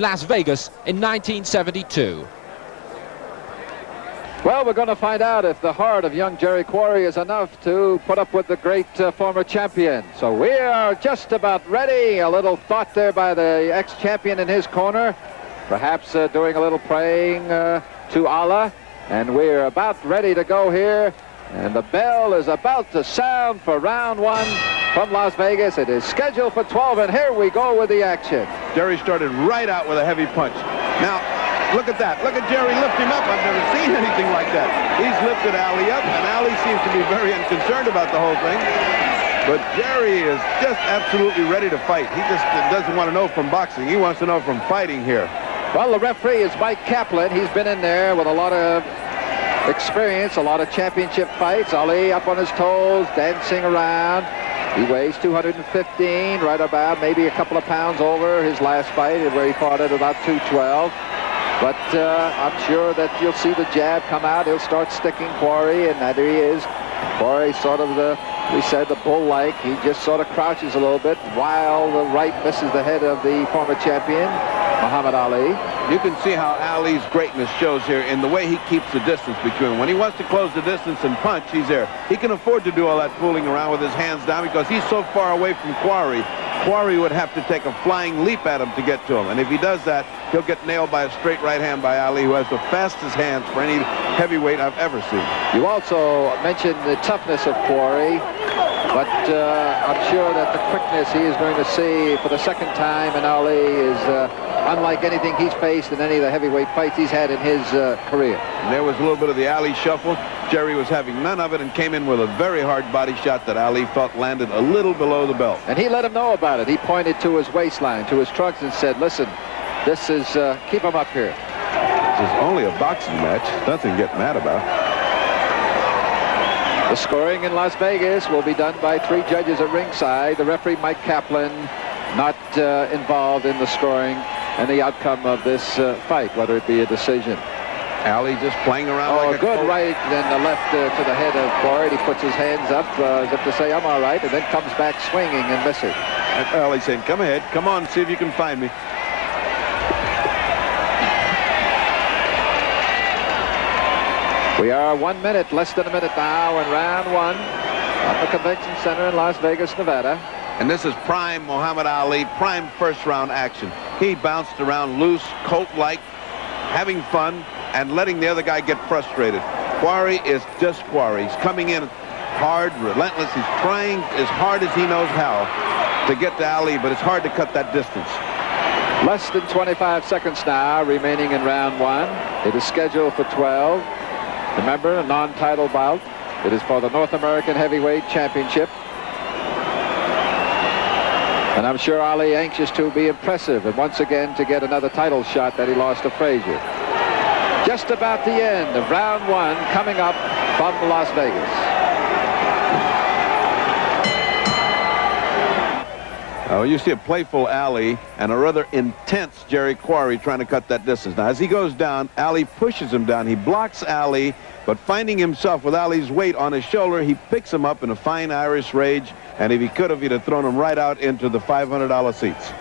Las Vegas in 1972. Well, we're going to find out if the heart of young Jerry Quarry is enough to put up with the great former champion. So we are just about ready. A little thought there by the ex-champion in his corner. Perhaps doing a little praying to Allah. And we're about ready to go here. And the bell is about to sound for round one from Las Vegas. It is scheduled for 12, and here we go with the action. Jerry started right out with a heavy punch. Now, look at that. Look at Jerry lift him up. I've never seen anything like that. He's lifted Ali up, and Ali seems to be very unconcerned about the whole thing. But Jerry is just absolutely ready to fight. He just doesn't want to know from boxing. He wants to know from fighting here. Well, the referee is Mike Kaplan. He's been in there with a lot of experience, a lot of championship fights. Ali up on his toes, dancing around. He weighs 215, right about maybe a couple of pounds over his last fight, where he fought at about 212. But I'm sure that you'll see the jab come out. He'll start sticking Quarry, and there he is. Quarry sort of we said the bull-like. He just sort of crouches a little bit while the right misses the head of the former champion, Muhammad Ali. You can see how Ali's greatness shows here in the way he keeps the distance between them. When he wants to close the distance and punch, he's there. He can afford to do all that fooling around with his hands down because he's so far away from Quarry. Quarry would have to take a flying leap at him to get to him. And if he does that, he'll get nailed by a straight right hand by Ali, who has the fastest hands for any heavyweight I've ever seen. You also mentioned the toughness of Quarry, but I'm sure that the quickness he is going to see for the second time in Ali is unlike anything he's faced in any of the heavyweight fights he's had in his career. And there was a little bit of the Ali shuffle. Jerry was having none of it and came in with a very hard body shot that Ali felt landed a little below the belt. And he let him know about it. He pointed to his waistline, to his trunks, and said, listen, this is, keep him up here. This is only a boxing match. Nothing to get mad about. The scoring in Las Vegas will be done by 3 judges at ringside. The referee, Mike Kaplan, not involved in the scoring and the outcome of this fight, whether it be a decision. Ali just playing around like a good right, then the left to the head of Quarry. He puts his hands up as if to say, I'm all right, and then comes back swinging and missing. And Ali saying, come ahead, come on, see if you can find me. We are 1 minute, less than a minute now in round one at the Convention Center in Las Vegas, Nevada. And this is prime Muhammad Ali, prime first round action. He bounced around loose, Colt-like, having fun, and letting the other guy get frustrated. Quarry is just Quarry. He's coming in hard, relentless. He's trying as hard as he knows how to get to Ali, but it's hard to cut that distance. Less than 25 seconds now remaining in round one. It is scheduled for 12. Remember, a non-title bout. It is for the North American Heavyweight Championship. And I'm sure Ali anxious to be impressive and once again to get another title shot that he lost to Frazier. Just about the end of round one coming up from Las Vegas. Oh, you see a playful Ali and a rather intense Jerry Quarry trying to cut that distance. Now, as he goes down, Ali pushes him down. He blocks Ali, but finding himself with Ali's weight on his shoulder, he picks him up in a fine Irish rage, and if he could have, he'd have thrown him right out into the $500 seats.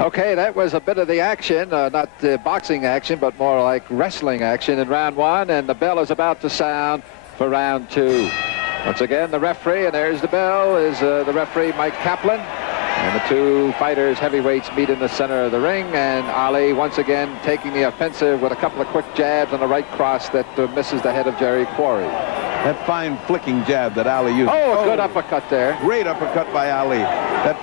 Okay, that was a bit of the action, not boxing action, but more like wrestling action in round one, and the bell is about to sound for round two. Once again, the referee, and there's the bell, is the referee, Mike Kaplan. And the two fighters, heavyweights, meet in the center of the ring, and Ali once again taking the offensive with a couple of quick jabs on the right cross that misses the head of Jerry Quarry. That fine flicking jab that Ali used. Oh, a good uppercut there. Great uppercut by Ali. That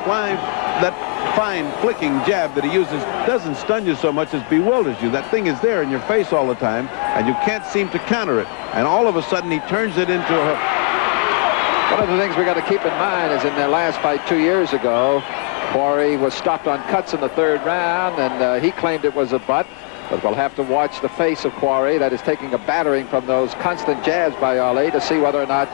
fine flicking jab that he uses doesn't stun you so much as bewilders you. That thing is there in your face all the time, and you can't seem to counter it. And all of a sudden, he turns it into a... One of the things we got to keep in mind is in their last fight 2 years ago, Quarry was stopped on cuts in the third round, and he claimed it was a butt. But we'll have to watch the face of Quarry that is taking a battering from those constant jabs by Ali to see whether or not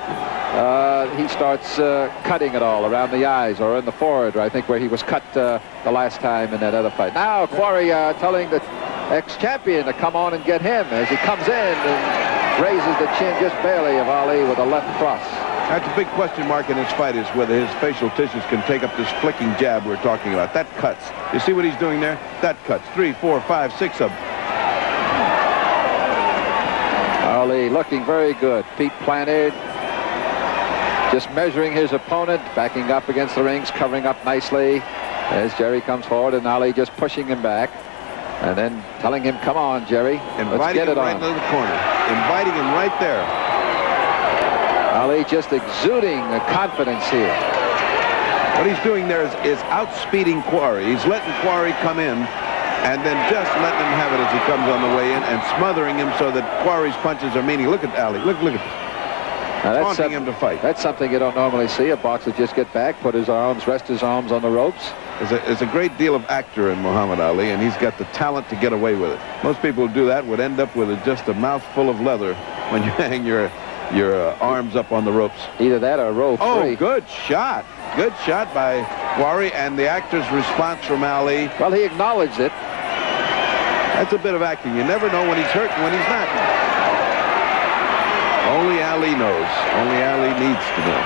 he starts cutting it all around the eyes or in the forehead, I think, where he was cut the last time in that other fight. Now Quarry telling the ex-champion to come on and get him as he comes in and raises the chin just barely of Ali with a left cross. That's a big question mark in this fight, is whether his facial tissues can take up this flicking jab we're talking about. That cuts. You see what he's doing there? That cuts. 3, 4, 5, 6 of them. Ali looking very good. Feet planted. Just measuring his opponent. Backing up against the rings. Covering up nicely as Jerry comes forward, and Ali just pushing him back. And then telling him, come on, Jerry. Let's get it on. Inviting him right into the corner. Inviting him right there. Ali just exuding the confidence here. What he's doing there is outspeeding Quarry. He's letting Quarry come in and then just letting him have it as he comes on the way in and smothering him so that Quarry's punches are meaning. Look at Ali. Look at this. Taunting him to fight. That's something you don't normally see. A boxer just get back, put his arms, rest his arms on the ropes. There's a great deal of actor in Muhammad Ali, and he's got the talent to get away with it. Most people who do that would end up with just a mouthful of leather when you hang your arms up on the ropes. Either that or roll free. Oh, good shot. Good shot by Quarry, and the actor's response from Ali. Well, he acknowledged it. That's a bit of acting. You never know when he's hurt and when he's not. Only Ali knows. Only Ali needs to know.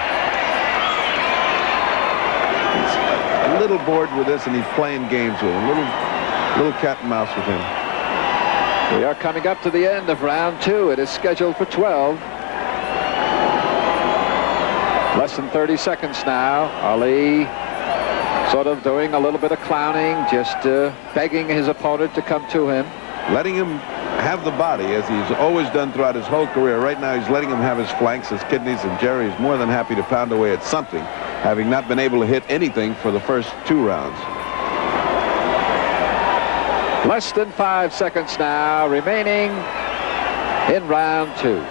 He's a little bored with this, and he's playing games with him. Little cat and mouse with him. We are coming up to the end of round 2. It is scheduled for 12. Less than 30 seconds now. Ali sort of doing a little bit of clowning, just begging his opponent to come to him. Letting him have the body, as he's always done throughout his whole career. Right now, he's letting him have his flanks, his kidneys, and Jerry is more than happy to pound away at something, having not been able to hit anything for the first 2 rounds. Less than 5 seconds now remaining in round 2.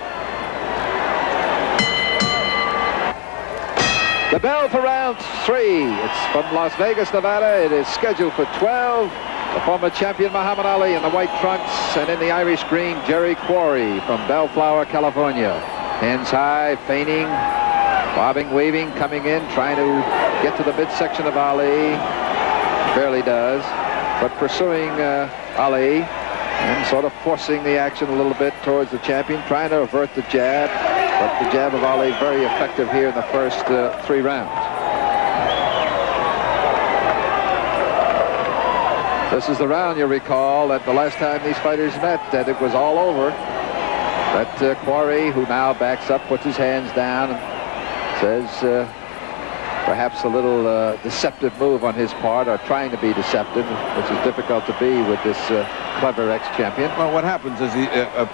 The bell for round 3. It's from Las Vegas, Nevada. It is scheduled for 12. The former champion Muhammad Ali in the white trunks, and in the Irish green, Jerry Quarry from Bellflower, California. Hands high, feigning, bobbing, weaving, coming in, trying to get to the midsection of Ali. Barely does, but pursuing Ali and sort of forcing the action a little bit towards the champion, trying to avert the jab. But the jab of Ali very effective here in the first 3 rounds. This is the round, you recall, that the last time these fighters met, that it was all over. But Quarry, who now backs up, puts his hands down, and says perhaps a little deceptive move on his part, or trying to be deceptive, which is difficult to be with this clever ex-champion. Well, what happens is a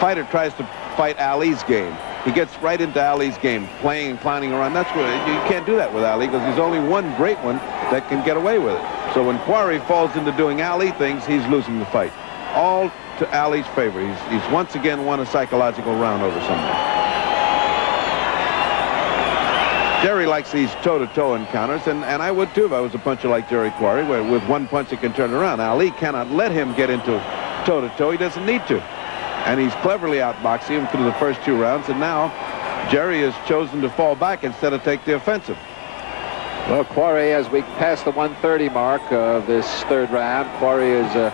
fighter tries to fight Ali's game. He gets right into Ali's game, playing and clowning around. That's what you can't do that with Ali, because he's only one great one that can get away with it. So when Quarry falls into doing Ali things, he's losing the fight. All to Ali's favor. He's once again won a psychological round over someone. Jerry likes these toe-to-toe encounters, and I would too if I was a puncher like Jerry Quarry, where with one punch he can turn around. Ali cannot let him get into toe-to-toe. He doesn't need to. And he's cleverly outboxing him through the first 2 rounds, and now Jerry has chosen to fall back instead of take the offensive. Well, Quarry, as we pass the 130 mark of this 3rd round, Quarry is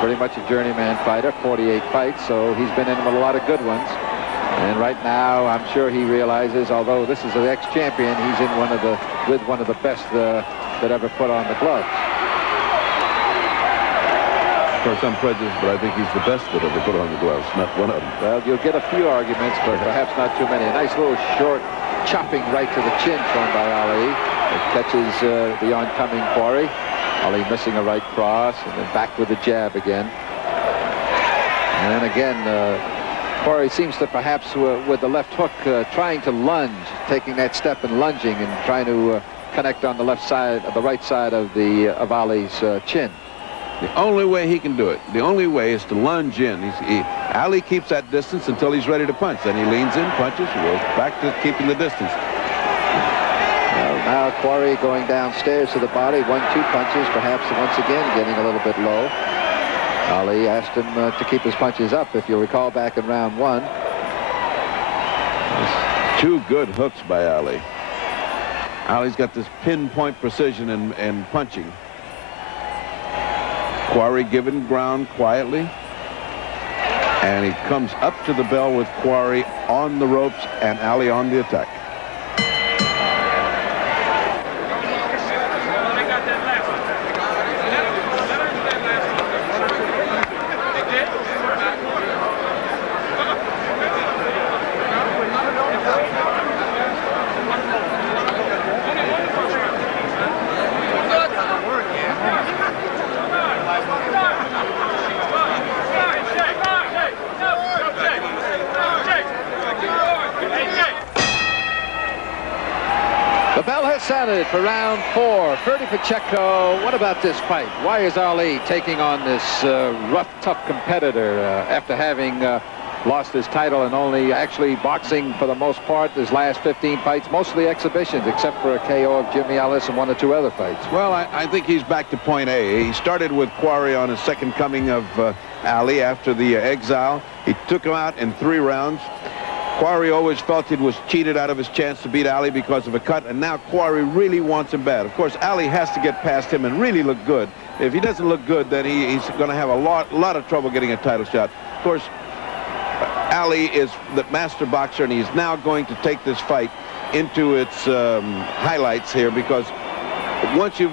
pretty much a journeyman fighter, 48 fights, so he's been in with a lot of good ones. And right now, I'm sure he realizes, although this is an ex-champion, he's in with one of the best that ever put on the gloves. Of course, I'm prejudiced, but I think he's the best that ever put on the gloves, not one of them. Well, you'll get a few arguments, but perhaps not too many. A nice little short chopping right to the chin thrown by Ali. It catches the oncoming Quarry. Ali missing a right cross, and then back with the jab again. And then again, Quarry seems to perhaps, with the left hook, trying to lunge, taking that step and lunging and trying to connect on the left side, the right side of Ali's chin. The only way he can do it, the only way is to lunge in. Ali keeps that distance until he's ready to punch. Then he leans in, punches, and goes back to keeping the distance. Well, now Quarry going downstairs to the body, 1-2 punches, perhaps once again getting a little bit low. Ali asked him to keep his punches up, if you recall back in round 1. 2 good hooks by Ali. Ali's got this pinpoint precision in punching. Quarry giving ground quietly, and he comes up to the bell with Quarry on the ropes and Ali on the attack. minute for round 4. Ferdy Pacheco, what about this fight? Why is Ali taking on this rough, tough competitor after having lost his title and only actually boxing for the most part his last 15 fights, mostly exhibitions, except for a KO of Jimmy Ellis and 1 or 2 other fights? Well, I think he's back to point A. He started with Quarry on his second coming of Ali after the exile. He took him out in 3 rounds. Quarry always felt he was cheated out of his chance to beat Ali because of a cut, and now Quarry really wants him bad. Of course, Ali has to get past him and really look good. If he doesn't look good, then he's going to have a lot of trouble getting a title shot. Of course, Ali is the master boxer, and he's now going to take this fight into its highlights here, because once you've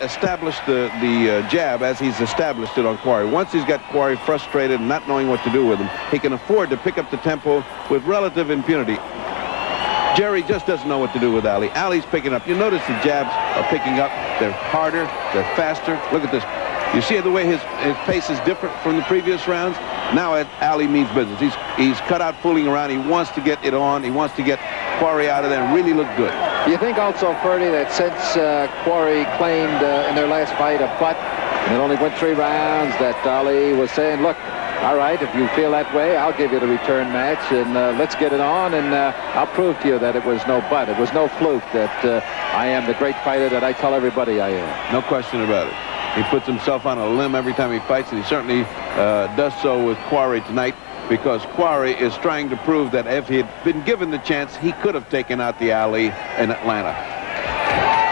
established the jab as he's established it on Quarry, once he's got Quarry frustrated and not knowing what to do with him, he can afford to pick up the tempo with relative impunity. Jerry just doesn't know what to do with Ali. Ali's picking up. You notice the jabs are picking up. They're harder. They're faster. Look at this. You see the way his pace is different from the previous rounds? Now Ali means business. He's cut out fooling around. He wants to get it on. He wants to get Quarry out of there and really look good. Do you think also, Ferdy, that since Quarry claimed in their last fight a butt, and it only went 3 rounds, that Ali was saying, look, all right, if you feel that way, I'll give you the return match, and let's get it on, and I'll prove to you that it was no butt. It was no fluke, that I am the great fighter that I tell everybody I am. No question about it. He puts himself on a limb every time he fights, and he certainly does so with Quarry tonight, because Quarry is trying to prove that if he had been given the chance, he could have taken out the Ali in Atlanta.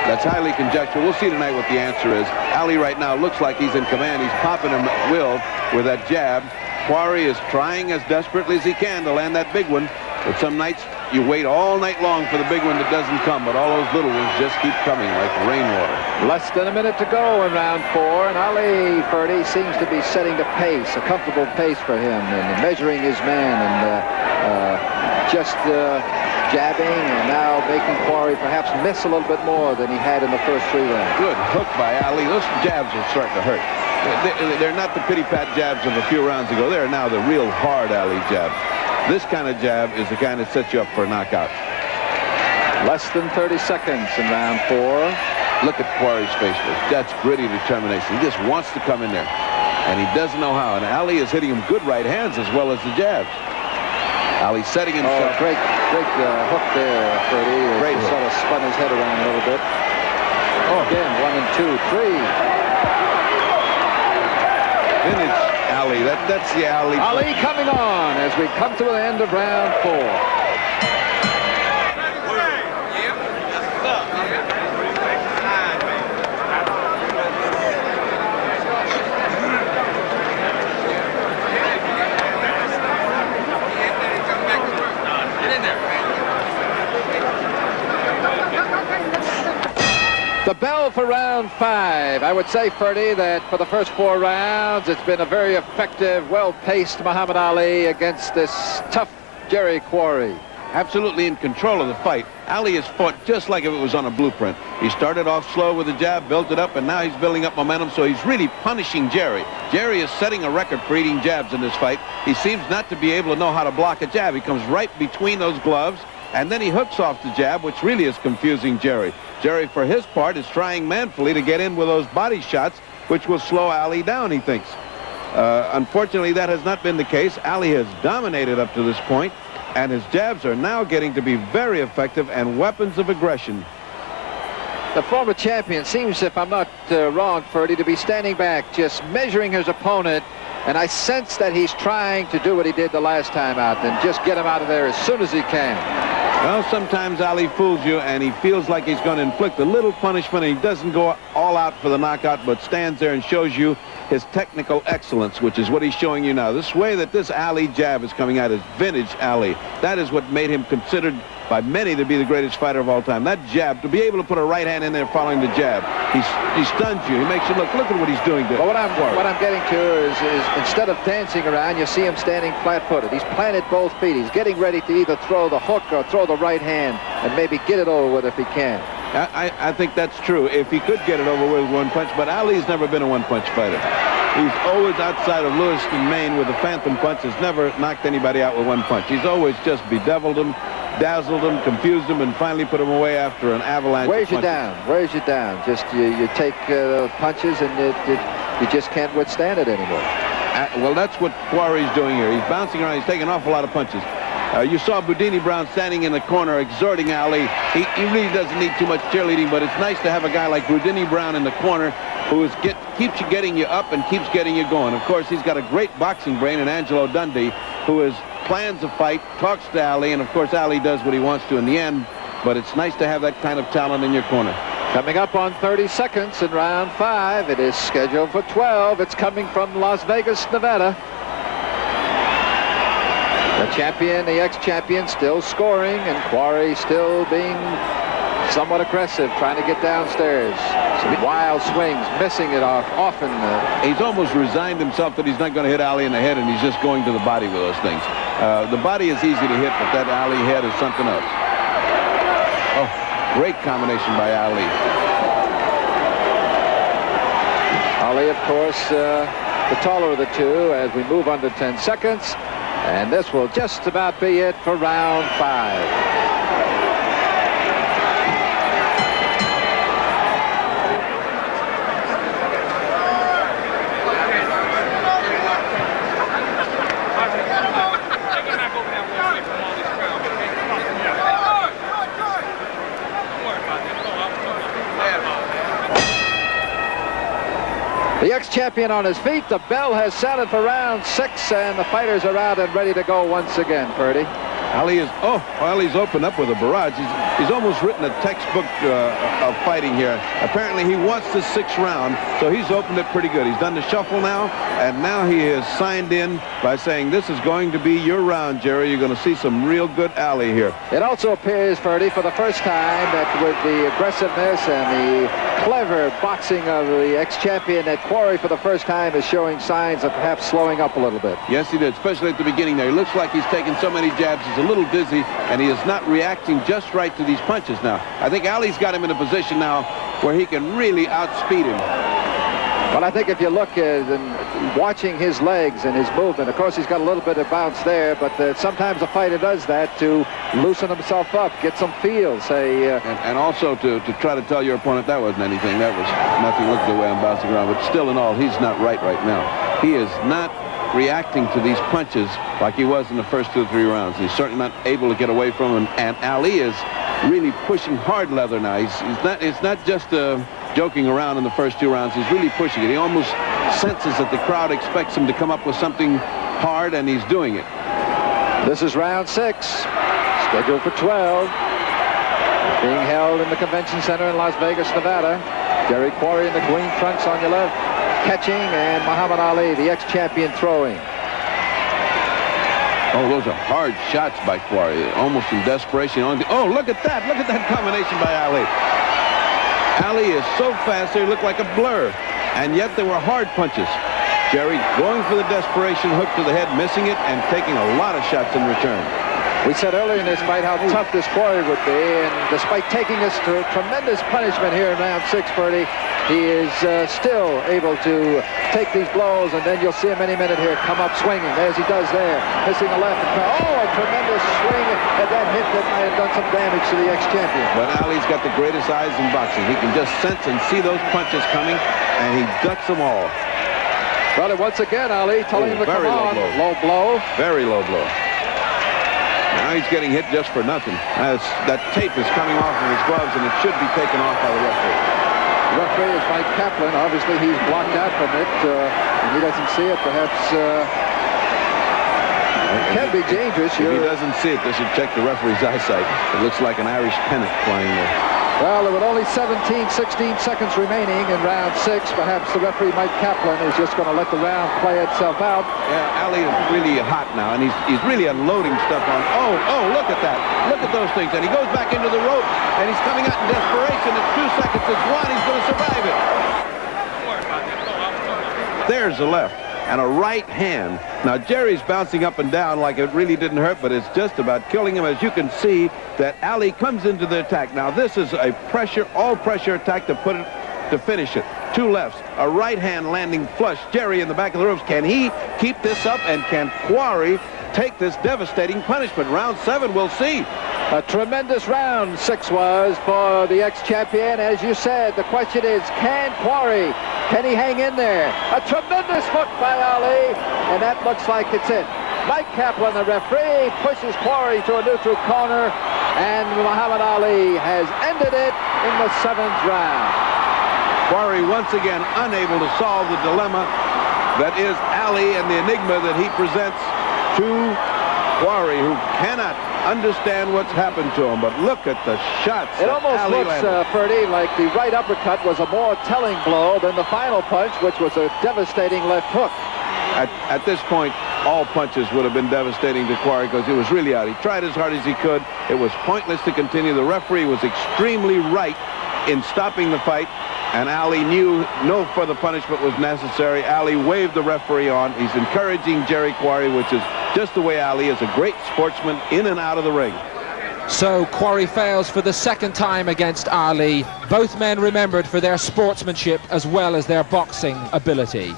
That's highly conjectural. We'll see tonight what the answer is. Ali right now looks like he's in command. He's popping him at will with that jab. Quarry is trying as desperately as he can to land that big one. But some nights you wait all night long for the big one that doesn't come, but all those little ones just keep coming like rainwater. Less than a minute to go in round 4, and Ali, Ferdy, seems to be setting the pace, a comfortable pace for him, and measuring his man, and just jabbing, and now making Quarry perhaps miss a little bit more than he had in the first 3 rounds. Good hook by Ali. Those jabs are starting to hurt. They're not the pity-pat jabs of a few rounds ago. They're now the real hard Ali jabs. This kind of jab is the kind that sets you up for a knockout. Less than 30 seconds in round 4. Look at Quarry's face. That's gritty determination. He just wants to come in there, and he doesn't know how. And Ali is hitting him good right hands as well as the jabs. Ali's setting himself. Oh, great hook there, Ferdy. Great hook. Sort of spun his head around a little bit. Oh, again, 1 and 2, 3. Vintage Ali. That's the Ali. Ali coming on as we come to the end of round 4. The bell for round 5. I would say, Ferdy, that for the first 4 rounds, it's been a very effective, well-paced Muhammad Ali against this tough Jerry Quarry. Absolutely in control of the fight. Ali has fought just like if it was on a blueprint. He started off slow with the jab, built it up, and now he's building up momentum, so he's really punishing Jerry. Jerry is setting a record for eating jabs in this fight. He seems not to be able to know how to block a jab. He comes right between those gloves, and then he hooks off the jab, which really is confusing Jerry. Jerry, for his part, is trying manfully to get in with those body shots, which will slow Ali down, he thinks. Unfortunately, that has not been the case. Ali has dominated up to this point, and his jabs are now getting to be very effective and weapons of aggression. The former champion seems, if I'm not wrong, Ferdy, to be standing back, just measuring his opponent, and I sense that he's trying to do what he did the last time out, and just get him out of there as soon as he can. Well, sometimes Ali fools you, and he feels like he's going to inflict a little punishment, and he doesn't go all out for the knockout, but stands there and shows you his technical excellence, which is what he's showing you now. This way that this Ali jab is coming out is vintage Ali. That is what made him considered by many to be the greatest fighter of all time. That jab, to be able to put a right hand in there following the jab, he stuns you. He makes you look at what he's doing there. Well, what I'm getting to is instead of dancing around, you see him standing flat-footed. He's planted both feet. He's getting ready to either throw the hook or throw the right hand and maybe get it over with if he can. I think that's true if he could get it over with one punch, but Ali's never been a one-punch fighter. He's always outside of Lewiston, Maine with a phantom punch. Has never knocked anybody out with one punch. He's always just bedeviled them dazzled him, confused him, and finally put him away after an avalanche. Wears you down. Wears you down. Just you take punches and you just can't withstand it anymore. Well, that's what Quarry's doing here. He's bouncing around. He's taking an awful lot of punches. You saw Boudini Brown standing in the corner exhorting Ali. He really doesn't need too much cheerleading, but it's nice to have a guy like Boudini Brown in the corner who keeps getting you up and keeps getting you going. Of course, he's got a great boxing brain in Angelo Dundee, who plans a fight, talks to Ali, and of course Ali does what he wants to in the end, but it's nice to have that kind of talent in your corner. Coming up on 30 seconds in round 5. It is scheduled for 12. It's coming from Las Vegas, Nevada. The champion, the ex-champion, still scoring, and Quarry still being somewhat aggressive, trying to get downstairs. Some wild swings, missing it often. He's almost resigned himself that he's not going to hit Ali in the head, and he's just going to the body with those things. The body is easy to hit, but that Ali head is something else. Oh, great combination by Ali. Ali, of course, the taller of the two as we move under 10 seconds. And this will just about be it for round 5. The ex-champion on his feet. The bell has sounded for round 6, and the fighters are out and ready to go once again, Purdy. Ali's opened up with a barrage. He's almost written a textbook of fighting here. Apparently he wants the 6th round, so he's opened it pretty good. He's done the shuffle now, and now he has signed in by saying, this is going to be your round, Jerry. You're going to see some real good Ali here. It also appears, Purdy, for the first time that with the aggressiveness and the clever boxing of the ex-champion, that Quarry for the first time is showing signs of perhaps slowing up a little bit. Yes, he did, especially at the beginning there. He looks like he's taking so many jabs. He's a little dizzy, and he is not reacting just right to these punches now. I think Ali's got him in a position now where he can really outspeed him. Well, I think if you look at watching his legs and his movement, of course, he's got a little bit of bounce there, but sometimes a fighter does that to loosen himself up, get some feel, say. And also to try to tell your opponent that wasn't anything. That was nothing. Look at the way I'm bouncing around. But still in all, he's not right now. He is not reacting to these punches like he was in the first 2 or 3 rounds. He's certainly not able to get away from him, and Ali is really pushing hard leather now. It's not just joking around in the first 2 rounds. He's really pushing it. He almost senses that the crowd expects him to come up with something hard, and he's doing it. This is round 6, scheduled for 12, being held in the Convention Center in Las Vegas, Nevada. Jerry Quarry in the green trunks on your left, catching, and Muhammad Ali, the ex-champion, throwing. Oh, those are hard shots by Quarry, almost in desperation. Oh, look at that. Look at that combination by Ali. Ali is so fast, they look like a blur, and yet they were hard punches. Jerry going for the desperation hook to the head, missing it, and taking a lot of shots in return. We said earlier in this fight how tough this Quarry would be, and despite taking this tremendous punishment here in round 6, Purdy, he is still able to take these blows, and then you'll see him any minute here come up swinging, as he does there, missing the left. Oh, a tremendous swing, and that hit that might have done some damage to the ex-champion. But Ali's got the greatest eyes in boxing. He can just sense and see those punches coming, and he ducks them all. Well, once again, Ali telling him to come on. Low blow. Very low blow. Now he's getting hit just for nothing. That tape is coming off of his gloves, and it should be taken off by the referee. The referee is Mike Kaplan. Obviously, he's blocked out from it, and he doesn't see it. Perhaps it can be dangerous. If he doesn't see it, they should check the referee's eyesight. It looks like an Irish pennant flying there. Well, with only 16 seconds remaining in round 6, perhaps the referee, Mike Kaplan, is just going to let the round play itself out. Yeah, Ali is really hot now, and he's really unloading stuff on. Oh, look at that. Look at those things. And he goes back into the rope, and he's coming out in desperation. It's 2 seconds. It's 1. He's going to survive it. There's the left. And a right hand. Now, Jerry's bouncing up and down like it really didn't hurt, but it's just about killing him. As you can see, that Ali comes into the attack. Now, this is a all-pressure attack to finish it. 2 lefts, a right hand landing flush. Jerry in the back of the ropes. Can he keep this up, and can Quarry take this devastating punishment? Round 7, we'll see. A tremendous round 6 was for the ex-champion. As you said, the question is, can he hang in there? A tremendous hook by Ali, and that looks like it's it. Mike Kaplan, the referee, pushes Quarry to a neutral corner, and Muhammad Ali has ended it in the 7th round. Quarry once again unable to solve the dilemma that is Ali and the enigma that he presents to Quarry, who cannot understand what's happened to him. But look at the shots. It almost looks, Ferdy, like the right uppercut was a more telling blow than the final punch, which was a devastating left hook. At this point, all punches would have been devastating to Quarry because he was really out. He tried as hard as he could. It was pointless to continue. The referee was extremely right in stopping the fight, and Ali knew no further punishment was necessary. Ali waved the referee on. He's encouraging Jerry Quarry, which is just the way Ali is, a great sportsman in and out of the ring. So Quarry fails for the 2nd time against Ali. Both men remembered for their sportsmanship as well as their boxing ability.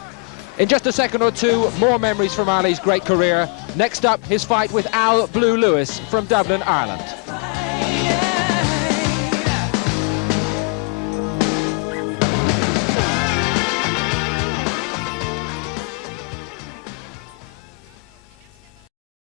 In just a second or two, more memories from Ali's great career. Next up, his fight with Al Blue Lewis from Dublin, Ireland.